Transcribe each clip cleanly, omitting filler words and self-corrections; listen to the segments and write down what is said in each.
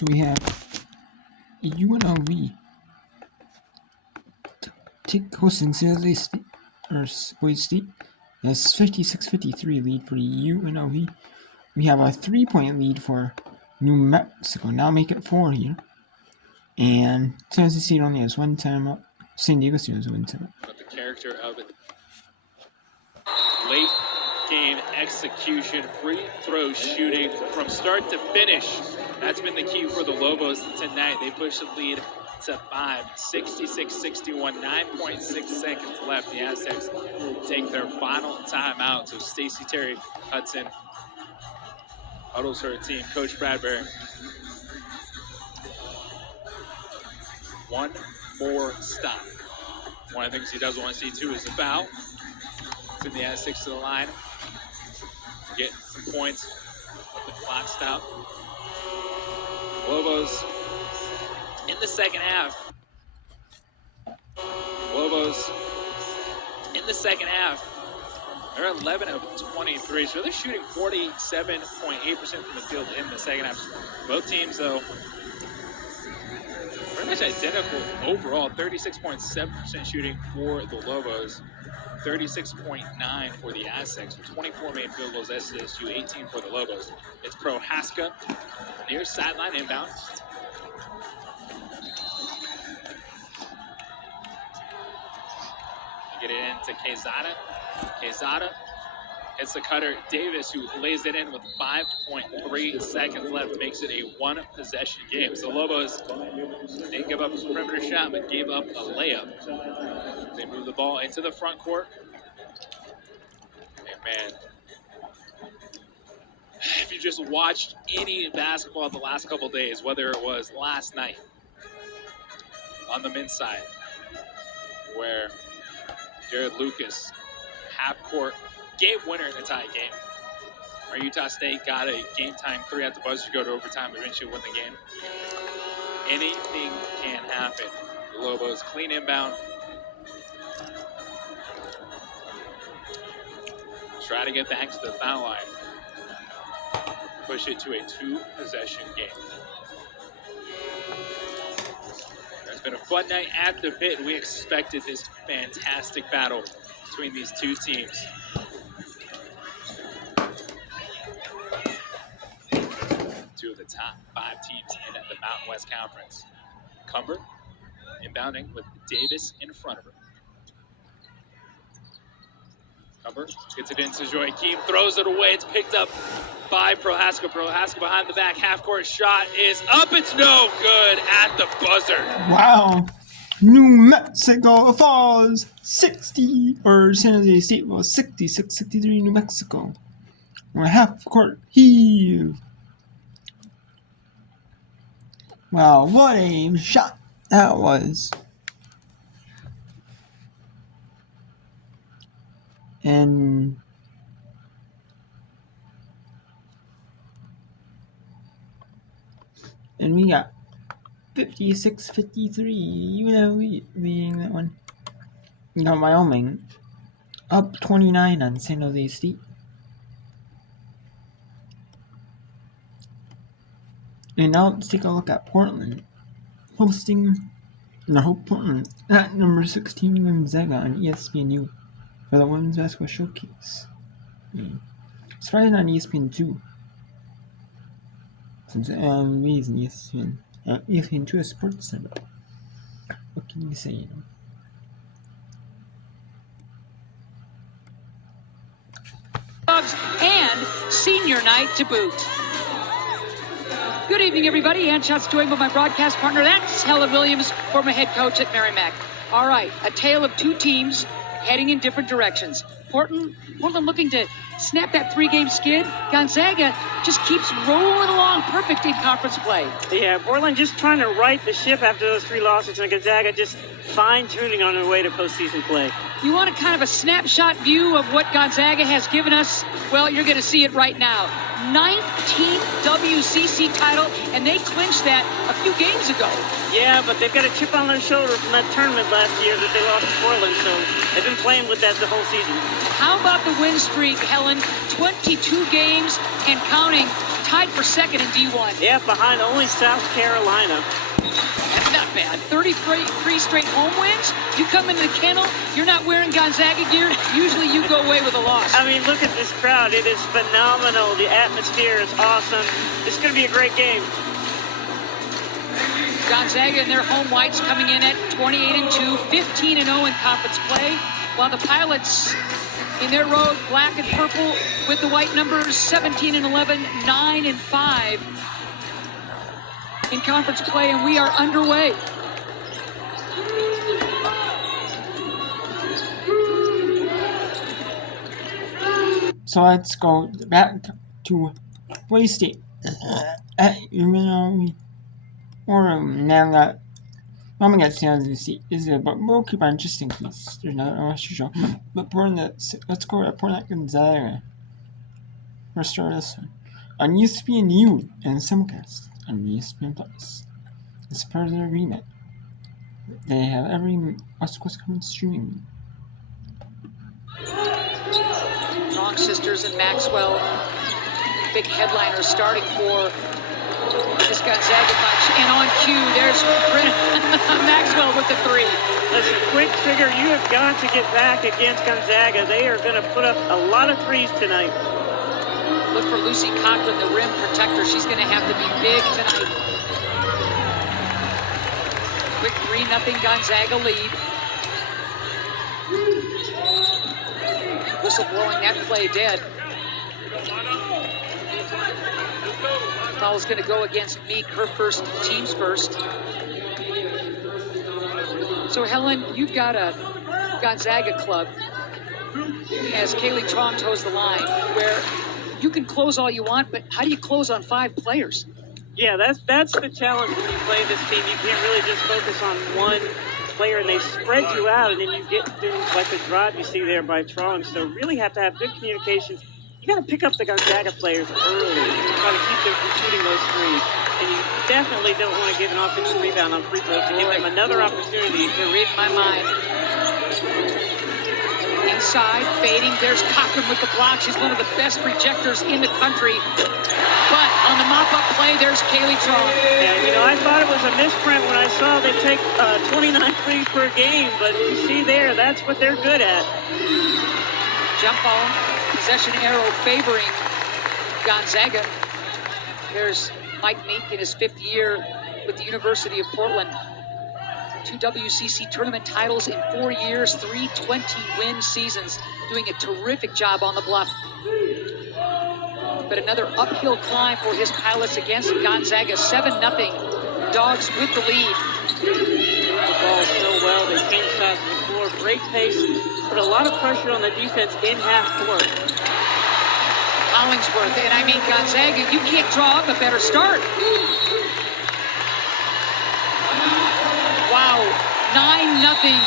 So we have UNLV hosting San Jose State, or Boise State. That's 56-53 lead for the UNLV. We have a 3-point lead for New Mexico. Now make it 4 here. And San Jose State only has 1 timeout. San Diego State has 1 timeout. But the character of it. Late game execution, free throw shooting from start to finish. That's been the key for the Lobos tonight. They push the lead to 5, 66-61, 9.6 seconds left. The Aztecs take their final timeout. So Stacey Terry Hudson huddles her team. Coach Bradbury. One more stop. One of the things he doesn't want to see too is a foul. Send the Aztecs to the line. Get some points. Let the clock stop. Lobos in the second half. Lobos in the second half. They're 11 of 23, so they're shooting 47.8% from the field in the second half. Both teams, though, pretty much identical overall. 36.7% shooting for the Lobos, 36.9 for the Aztecs. 24 made field goals, SDSU 18 for the Lobos. It's Prohaska near sideline inbound. Get it into Quezada. Quezada hits the cutter. Davis, who lays it in with 5.3 seconds left, makes it a 1-possession game. So Lobos didn't give up a perimeter shot, but gave up a layup. They move the ball into the front court. And man, if you just watched any basketball the last couple days, whether it was last night on the men's side, where Jared Lucas, half-court game winner in a tie game. Or Utah State got a game-time 3 at the buzzer to go to overtime, eventually win the game. Anything can happen. The Lobos clean inbound. Try to get back to the foul line. Push it to a 2-possession game. It's been a fun night at the pit. We expected this fantastic battle between these two teams. Two of the top 5 teams in the Mountain West Conference. Cumber inbounding with Davis in front of her. Cumber gets it into Joaquim, throws it away. It's picked up by Prohaska. Prohaska behind the back. Half-court shot is up. It's no good at the buzzer. Wow. New Mexico falls 60, or San Jose State was 66-63 New Mexico. On a half-court heave. Wow, what a shot that was. And we got 56-53, UNLV leading that one. We got Wyoming up 29 on San Jose State. And now let's take a look at Portland hosting Portland at number 16 Gonzaga on ESPNU for the Women's Basketball Showcase. It's Friday on ESPN2. Since we is ESPN. ESPN2 is Sports Center. What can you say? And senior night to boot. Good evening, everybody. Ann Scott's joined by my broadcast partner. That's Helen Williams, former head coach at Merrimack. All right, a tale of 2 teams heading in different directions. Portland looking to snap that 3-game skid. Gonzaga just keeps rolling along perfect in conference play. Yeah, Portland just trying to right the ship after those 3 losses, and Gonzaga just fine-tuning on their way to postseason play. You want a kind of a snapshot view of what Gonzaga has given us? Well, you're going to see it right now. 19th WCC title, and they clinched that a few games ago. Yeah, but they've got a chip on their shoulder from that tournament last year that they lost to Portland, so They've been playing with that the whole season. How about the win streak, Helen? 22 games and counting, tied for second in D1. Yeah, behind only South Carolina. That's not bad. 33 straight home wins. You come into the kennel, you're not wearing Gonzaga gear. Usually you go away with a loss. I mean, look at this crowd. It is phenomenal. The atmosphere is awesome. It's going to be a great game. Gonzaga and their home whites coming in at 28-2, 15-0 in conference play, while the Pilots in their road, black and purple, with the white numbers 17-11, 9-5 in conference play, and we are underway. So let's go back to Boise State. Or now that I'm gonna get San Jose State is it, but we'll keep on just in case there's another OSU show. But let's go to Portland Gonzaga. First start this one on ESPNU and simulcast on ESPN Plus. It's part of their remit. They have every West Coast Conference streaming. Strong sisters and Maxwell, big headliners starting for this Gonzaga bunch. And on cue, there's Maxwell with the three. Listen, quick figure, you have got to get back against Gonzaga. They are going to put up a lot of threes tonight. Look for Lucy Cochran, the rim protector. She's going to have to be big tonight. Quick 3-0 Gonzaga lead. Whistle blowing that play dead. Foul's going to go against Meek, her first, team's first. So Helen, you've got a Gonzaga club, as Kaylee Trong toes the line, where you can close all you want, but how do you close on 5 players? Yeah, that's the challenge when you play this team. You can't really just focus on one player, and they spread you out, and then you get things like the drive you see there by Trong. So really have to have good communication. You got to pick up the Gonzaga players early and try to keep them from shooting those threes. And you definitely don't want to give an offensive rebound on free throws to give them another opportunity. You're reading my mind. Inside, fading. There's Cochran with the block. She's one of the best rejectors in the country. But on the mop-up play, there's Kaylee Trong. Yeah, I thought it was a misprint when I saw they take 29 threes per game. But you see there, that's what they're good at. Jump ball. Possession arrow favoring Gonzaga. There's Mike Meek in his 5th year with the University of Portland. 2 WCC tournament titles in 4 years, 3 20-win seasons, doing a terrific job on the bluff. But another uphill climb for his Pilots against Gonzaga. 7-0. Dogs with the lead. The ball so well. They change sides of the floor. Great pace. Put a lot of pressure on the defense in half court. Hollingsworth, and I mean Gonzaga, you can't draw up a better start. Wow, 9-0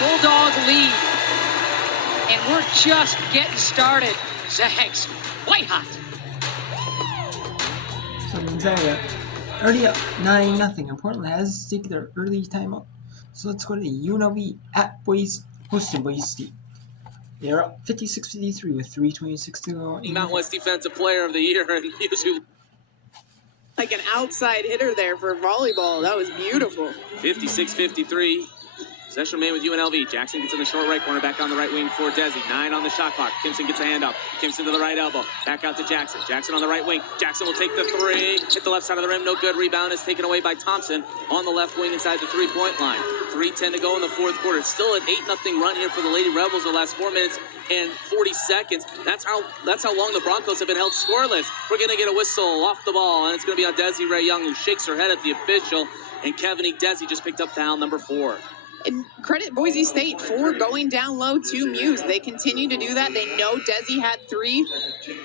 Bulldog lead. And we're just getting started. Zags, white hot. So Gonzaga already up 9-0, and Portland has to take their early timeout. So let's go to UNLV at Boise, hosted Boise State. They're up 56-53 with 3:26 to go. Mountain West Defensive Player of the Year, and usually like an outside hitter there for volleyball. That was beautiful. 56-53. Possession remain with UNLV. Jackson gets in the short right corner, back on the right wing for Desi. 9 on the shot clock. Kimson gets a handoff. Kimson to the right elbow. Back out to Jackson. Jackson on the right wing. Jackson will take the 3. Hit the left side of the rim. No good. Rebound is taken away by Thompson on the left wing inside the 3-point line. 3:10 to go in the 4th quarter. It's still an 8-0 run here for the Lady Rebels the last 4 minutes and 40 seconds. That's how long the Broncos have been held scoreless. We're going to get a whistle off the ball, and it's going to be on Desi Ray Young, who shakes her head at the official. And Kevin Desi just picked up foul number 4. And credit Boise State for going down low to Muse. They continue to do that. They know Desi had 3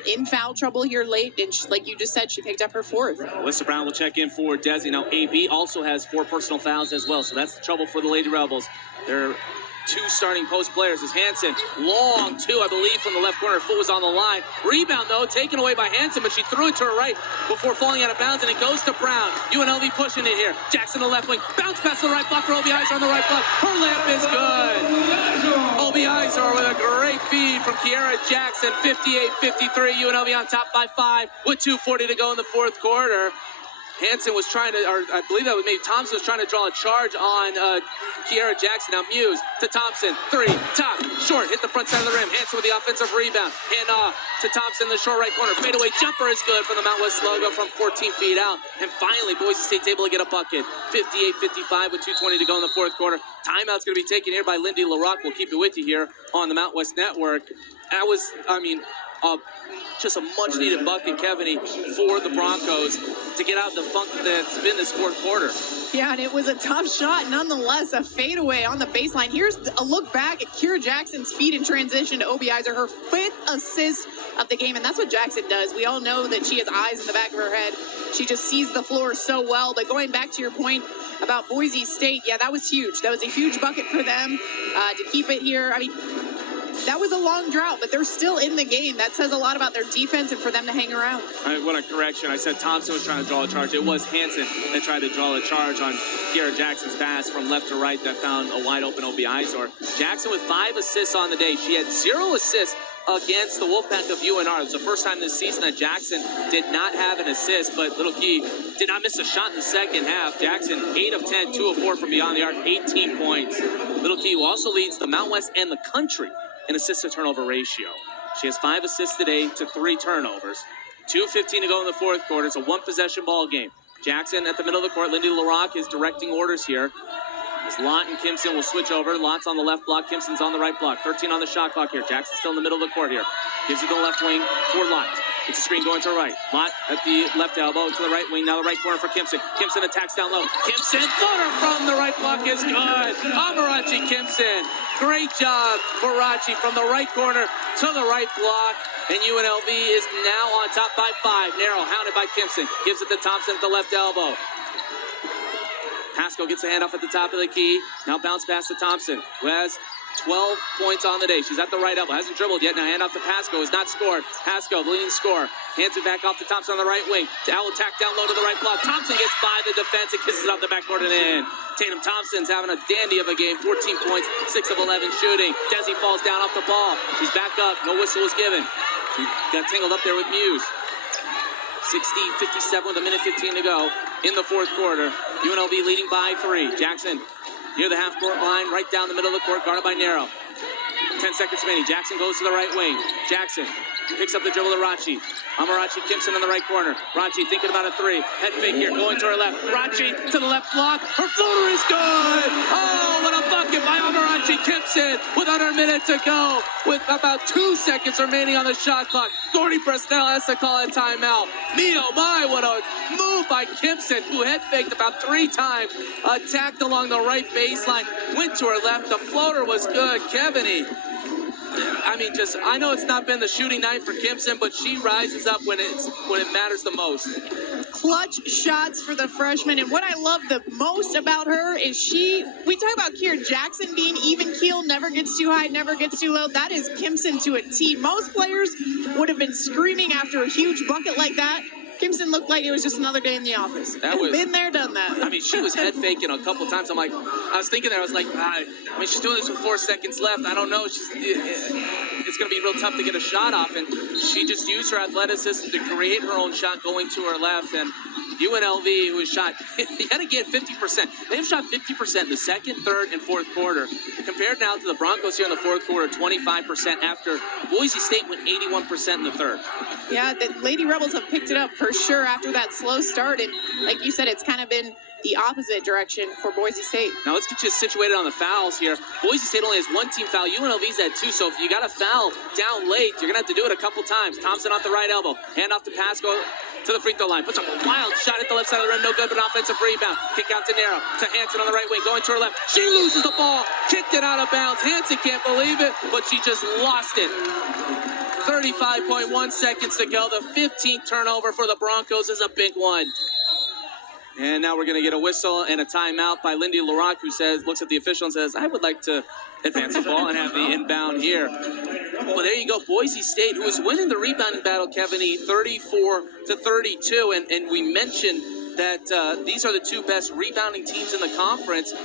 in foul trouble here late. And like you just said, she picked up her 4th. Alyssa Brown will check in for Desi. Now, AB also has 4 personal fouls as well. So that's the trouble for the Lady Rebels. They're 2 starting post players is Hansen. Long 2, I believe, from the left corner. Foot was on the line. Rebound, though, taken away by Hansen, but she threw it to her right before falling out of bounds, and it goes to Brown. UNLV pushing it here. Jackson, the left wing. Bounce past the right block. Roby Eyes on the right block. Her layup is good. Obi Izor with a great feed from Kiara Jackson. 58-53. UNLV on top by 5 with 2:40 to go in the fourth quarter. Hansen was trying to, or I believe that was maybe Thompson was trying to draw a charge on Kiara Jackson. Now Muse to Thompson, 3, top, short, hit the front side of the rim. Hansen with the offensive rebound. Hand off to Thompson in the short right corner. Fadeaway jumper is good from the Mount West logo from 14 feet out. And finally, Boise State's able to get a bucket. 58-55 with 2:20 to go in the fourth quarter. Timeout's going to be taken here by Lindy LaRock. We'll keep it with you here on the Mount West Network. That was, just a much-needed bucket, Kevin, for the Broncos to get out of the funk that's been this fourth quarter. Yeah, and it was a tough shot nonetheless, a fadeaway on the baseline. Here's a look back at Kiara Jackson's feed in transition to Obi Izor, her 5th assist of the game, and that's what Jackson does. We all know that she has eyes in the back of her head. She just sees the floor so well. But going back to your point about Boise State, yeah, that was huge. That was a huge bucket for them to keep it here. I mean, that was a long drought, but they're still in the game. That says a lot about their defense and for them to hang around. What a correction. I said Thompson was trying to draw a charge. It was Hansen that tried to draw a charge on Kiara Jackson's pass from left to right that found a wide open Obi Izor. Jackson with 5 assists on the day. She had 0 assists against the Wolfpack of UNR. It was the first time this season that Jackson did not have an assist, but Little Key did not miss a shot in the second half. Jackson, 8 of 10, 2 of 4 from beyond the arc, 18 points. Little Key, who also leads the Mount West and the country in assist-to-turnover ratio. She has 5 assists today to 3 turnovers. 2:15 to go in the fourth quarter. It's a 1-possession ball game. Jackson at the middle of the court. Lindy LaRock is directing orders here. As Lott and Kimson will switch over. Lott's on the left block. Kimson's on the right block. 13 on the shot clock here. Jackson's still in the middle of the court here. Gives it to the left wing for Lott. It's a screen going to the right. Lott at the left elbow to the right wing. Now the right corner for Kimson. Kimson attacks down low. Kimson, floater from the right block is good. Amarachi Kimson. Great job for Rachi from the right corner to the right block. And UNLV is now on top by 5. Narrow, hounded by Kimson. Gives it to Thompson at the left elbow. Pasco gets the handoff at the top of the key. Now bounce pass to Thompson, who has 12 points on the day. She's at the right elbow. Hasn't dribbled yet. Now hand off to Pasco. Has not scored. Pasco, the leading scorer. Hands it back off to Thompson on the right wing. Owl attack down low to the right block. Thompson gets by the defense and kisses it off the backboard and in. Tatum Thompson's having a dandy of a game. 14 points, 6 of 11 shooting. Desi falls down off the ball. She's back up. No whistle was given. She got tangled up there with Muse. 60-57 with 1:15 to go in the fourth quarter. UNLV leading by 3. Jackson near the half-court line, right down the middle of the court, guarded by Narrow. 10 seconds remaining. Jackson goes to the right wing. Jackson picks up the dribble to Rachi. Amarachi Kimson in the right corner. Rachi thinking about a 3. Head fake here, going to her left. Rachi to the left block. Her floater is good. Oh, what a bucket by Amarachi Kimson with under a minute to go. With about 2 seconds remaining on the shot clock. Thorny Presnell has to call a timeout. Me, oh my, what a move by Kimson, who head faked about 3 times. Attacked along the right baseline. Went to her left. The floater was good. Kevin, I know it's not been the shooting night for Kimson, but she rises up when it matters the most. Clutch shots for the freshman, and what I love the most about her is we talk about Kiara Jackson being even keel, never gets too high, never gets too low. That is Kimson to a T. Most players would have been screaming after a huge bucket like that. Kimson looked like it was just another day in the office. Been there, done that. She was head faking a couple times. I was thinking there, she's doing this with 4 seconds left. I don't know. It's going to be real tough to get a shot off. And she just used her athleticism to create her own shot going to her left. And UNLV, who has shot, yet again, 50%. They've shot 50% in the second, third, and fourth quarter. Compared now to the Broncos here in the fourth quarter, 25% after Boise State went 81% in the third. Yeah, the Lady Rebels have picked it up for sure after that slow start. And like you said, it's kind of been the opposite direction for Boise State. Now let's get you situated on the fouls here. Boise State only has 1 team foul. UNLV's at 2, so if you got a foul down late, you're going to have to do it a couple times. Thompson off the right elbow. Hand off to Pasco to the free throw line. Puts a wild shot at the left side of the rim. No good, but an offensive rebound. Kick out to Narrow. To Hansen on the right wing. Going to her left. She loses the ball. Kicked it out of bounds. Hansen can't believe it, but she just lost it. 35.1 seconds to go. The 15th turnover for the Broncos is a big one. And now we're going to get a whistle and a timeout by Lindy LaRock, who looks at the official and says, I would like to advance the ball and have the inbound here. Well, there you go. Boise State, who is winning the rebounding battle, Kevin, 34-32. And we mentioned that these are the 2 best rebounding teams in the conference.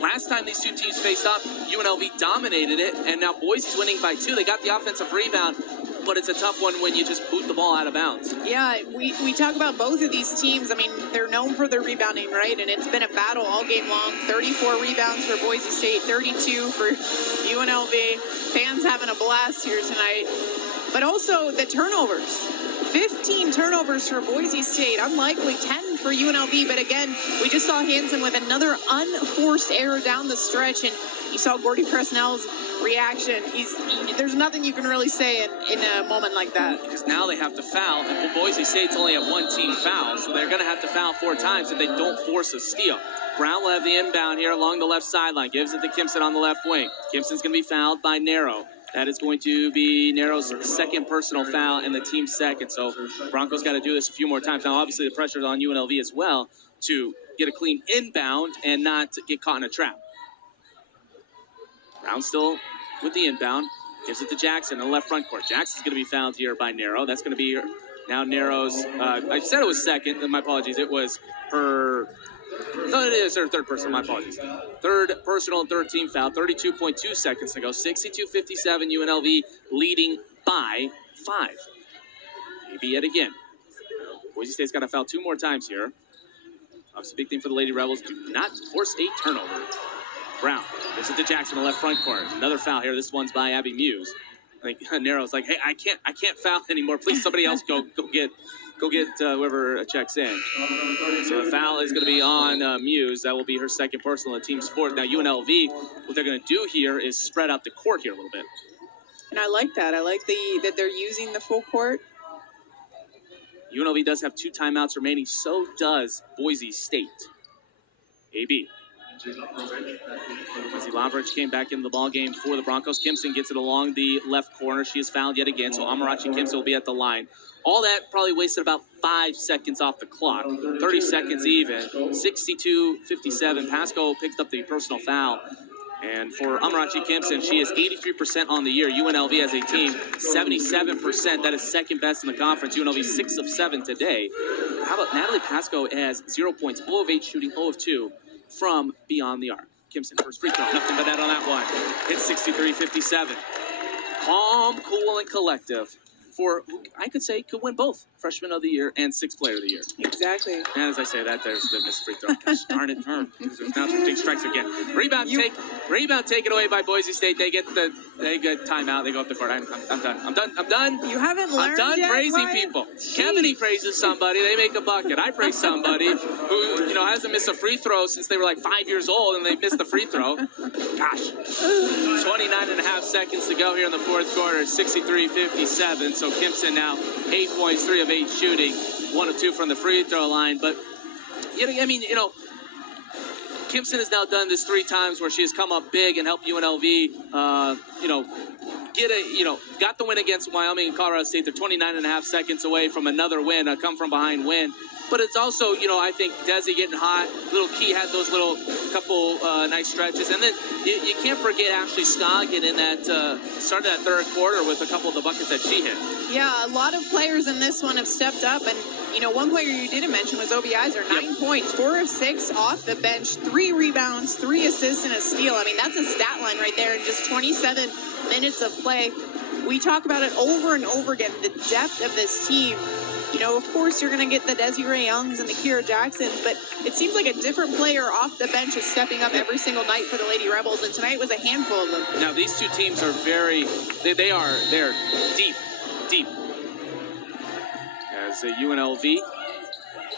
last time these two teams faced off, UNLV dominated it, and now Boise's winning by 2. They got the offensive rebound, but it's a tough one when you just boot the ball out of bounds. Yeah, we talk about both of these teams. I mean, they're known for their rebounding, right? And it's been a battle all game long. 34 rebounds for Boise State, 32 for UNLV. Fans having a blast here tonight. But also the turnovers. 15 turnovers for Boise State, unlikely 10 for UNLV. But again, we just saw Hansen with another unforced error down the stretch, and you saw Gordy Presnell's reaction. There's nothing you can really say in a moment like that. Because now they have to foul, and Boise State's only at 1 team foul, so they're going to have to foul 4 times if they don't force a steal. Brown will have the inbound here along the left sideline, gives it to Kimson on the left wing. Kimson's going to be fouled by Narrow. That is going to be Narrow's second personal foul and the team's second. So Broncos got to do this a few more times. Now, obviously, the pressure is on UNLV as well to get a clean inbound and not get caught in a trap. Brown still with the inbound. Gives it to Jackson in the left front court. Jackson's going to be fouled here by Narrow. That's going to be now Narrow's. I said it was second. My apologies. It was her. No, it is her third personal. My apologies. Third personal and third team foul. 32.2 seconds to go. 62-57. UNLV leading by 5. Maybe yet again. Boise State's got to foul 2 more times here. Obviously, big thing for the Lady Rebels. Do not force a turnover. Brown gives it to Jackson in the left front court. Another foul here. This one's by Abby Muse. I think Narrow's like, hey, I can't foul anymore. Please, somebody else go get whoever checks in. So the foul is going to be on Muse. That will be her second personal, the team's 4th. Now UNLV, what they're going to do here is spread out the court here a little bit. And I like that. I like that they're using the full court. UNLV does have 2 timeouts remaining. So does Boise State. AB. Lavrovich came back into the ball game for the Broncos. Kimson gets it along the left corner. She is fouled yet again, so Amarachi Kimson will be at the line. All that probably wasted about 5 seconds off the clock. 30 seconds even. 62-57. Pasco picked up the personal foul. And for Amarachi Kimson, she is 83% on the year. UNLV as a team, 77%. That is second best in the conference. UNLV 6 of 7 today. How about Natalie Pasco has 0 points, 0 of 8 shooting, 0 of 2 from beyond the arc. Kimson first free throw, nothing but that on that one. It's 63-57. Calm, cool, and collective for who I could say could win both Freshman of the Year and 6th Player of the Year. Exactly. And as I say that, there's the missed free throw. Gosh darn it, now some big strikes again. Rebound taken away by Boise State. They get timeout. They go up the court. I'm done. You haven't learned I'm done yet, praising Ryan? people. Jeez. Kevin, he praises somebody. They make a bucket. I praise somebody who hasn't missed a free throw since they were like 5 years old, and they missed the free throw. Gosh. 29 and a half seconds to go here in the 4th quarter. 63-57. So Kimson now 8 points, 3 of 8 shooting, 1 of 2 from the free throw line. But Kimson has now done this 3 times where she has come up big and helped UNLV, got the win against Wyoming and Colorado State. They're 29 and a half seconds away from another win, a come from behind win. But it's also, I think Desi getting hot. Little Key had those little couple nice stretches. And then you can't forget Ashley Scoggin in that started that 3rd quarter with a couple of the buckets that she hit. Yeah, a lot of players in this one have stepped up. And, one player you didn't mention was Obi Iser. 9 points, 4 of 6 off the bench, 3 rebounds, 3 assists, and a steal. I mean, that's a stat line right there in just 27 minutes of play. We talk about it over and over again, the depth of this team. Of course, you're going to get the Desiree Youngs and the Kira Jacksons, but it seems like a different player off the bench is stepping up every single night for the Lady Rebels, and tonight was a handful of them. Now, these 2 teams are they're deep. As a UNLV,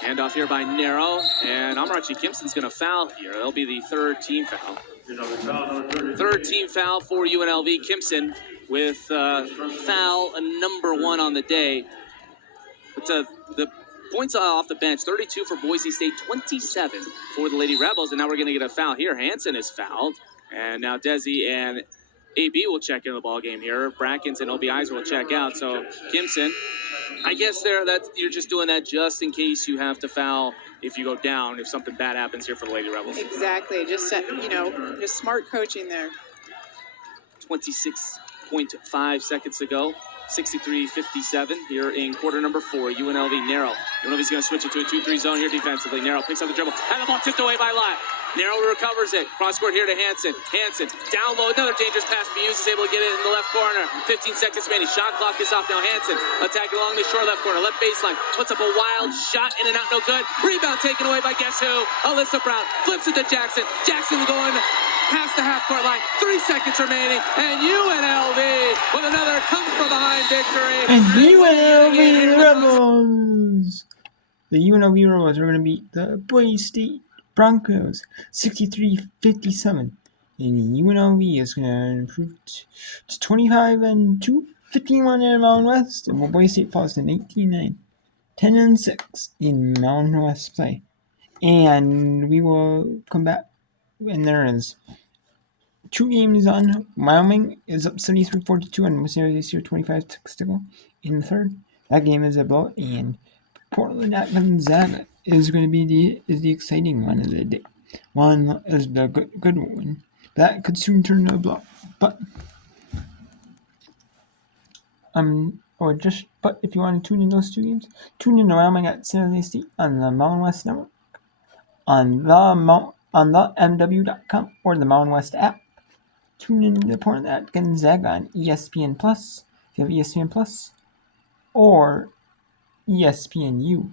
handoff here by Narrow, and Amarachi Kimson's going to foul here. That'll be the 3rd team foul. 3rd team foul for UNLV. Kimson with foul number 1 on the day. But the points off the bench, 32 for Boise State, 27 for the Lady Rebels. And now we're going to get a foul here. Hansen is fouled. And now Desi and AB will check into the ball game here. Brackens and Obi Iser will check out. So Kimson, I guess you're just doing that just in case you have to foul if you go down, if something bad happens here for the Lady Rebels. Exactly. Just, just smart coaching there. 26.5 seconds to go. 63-57 here in quarter number 4. UNLV narrow. UNLV's going to switch it to a 2-3 zone here defensively. Narrow picks up the dribble, and the ball tipped away by Lott. Narrow recovers it. Cross court here to Hansen. Hansen down low. Another dangerous pass. Muse is able to get it in the left corner. 15 seconds remaining. Shot clock is off now. Hansen attacking along the short left corner. Left baseline. Puts up a wild shot. In and out. No good. Rebound taken away by guess who? Alyssa Brown. Flips it to Jackson. Jackson going past the half-court line. 3 seconds remaining. And UNLV with another come-from-behind victory. And UNLV Rebels! The UNLV Rebels are going to beat the Boise State Broncos 63-57. And UNLV is going to improve to 25-2, 15-1 in Mountain West. And Boise State falls to 19-9, 10-6 in Mountain West play. And we will come back when there is 2 games on. Wyoming is up 73-42 and Missouri is here 25-6 to go in the third. That game is a blowout, and Portland at Gonzaga is going to be the exciting one of the day. One is the good one that could soon turn into a blowout. But if you want to tune in those 2 games, tune in to Wyoming at San Jose State on the Mountain West Network, on the MW.com or the Mountain West app. Tune in to Portland at Gonzaga on ESPN Plus if you have ESPN Plus, or ESPNU